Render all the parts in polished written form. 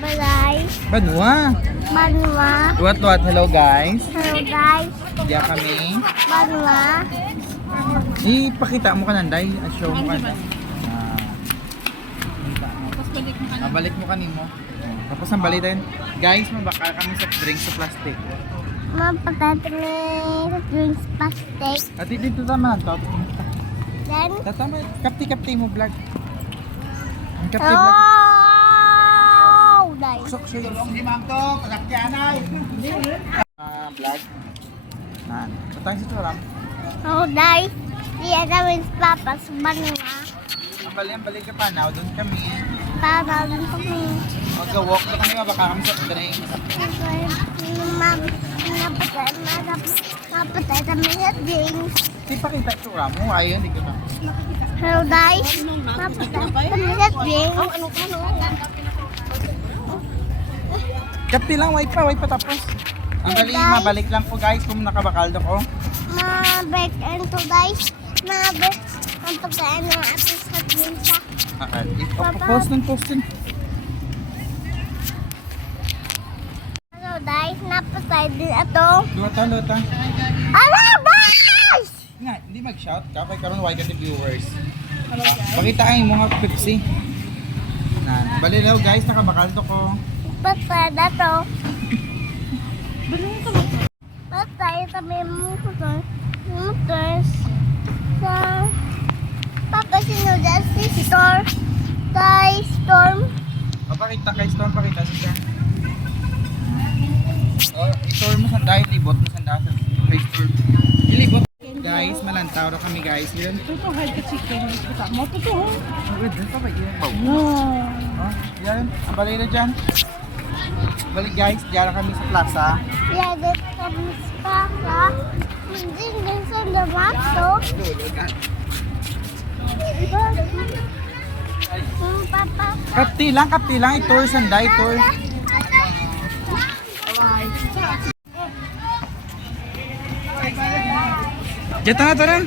Balay. Banwa. Banwa. Luwat-luwat. Hello guys. Hello guys. Diya kami. Banwa. Ipakita mo ka nanday. Show mo ka nanday. Mabalik mo kanimo. Tapos ang balitan. Guys, mabakal kami sa drinks sa plastic. Mapatatin drinks plastic. At dito tama to. Then, Tatama. Kapti-kapti mo vlog. Ang kapti vlog. oh! Nice. Sok siya. Si ma'am to. Palakyanay. Vlog. Patang si Turam. Oh, nice. Iya namin papas banwa. Ang balik ka pa. Now, doon kami. Para lang kami. Mag-walk na kami. Mabaka kami sa drinks. Mapatay kami sa drinks. Di pakita ito mo. Ayun, hindi ko na. Hello guys. Mapatay kami sa drinks. Kapti lang. Wait pa tapos. Ang dali, mabalik lang po guys kung nakabakaldo ko. Mabalik and to guys. Mabalik ang pagkain ng ating sa drinks. Post nun. Hello guys. Napatay din ito. Luta. Hello guys! Nga, hindi mag-shout ka. Kaya karoon why ka viewers. Pakita ang mga Pepsi. Balilaw guys, nakabakaldo ko. Patay na to. Patay kami motors sa Papa Sinudas store. Tay storm. Pakita kay Storm, pakita siya. Storm mo sandahit, libot mo sandahit. Kay Storm. Ilibot. Guys, malantaw na kami guys. Yan. Tutuhay ka chicken. Mo tutuho. Doon pa ba yan? No. Yan, ang balay na dyan. Balik guys, diyan na kami sa plaza. Yadet kami sa papa. Hindi din sa damato. Papa. Kapti lang. Itour, sanday, tour. Diyan tara.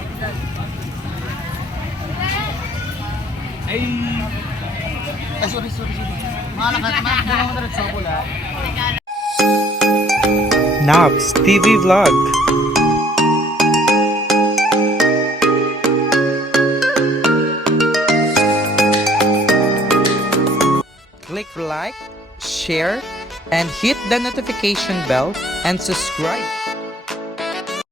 Ay, sorry. Malakas mo diretso pula. Nobs TV Vlog. Click like, share, and hit the notification bell and subscribe.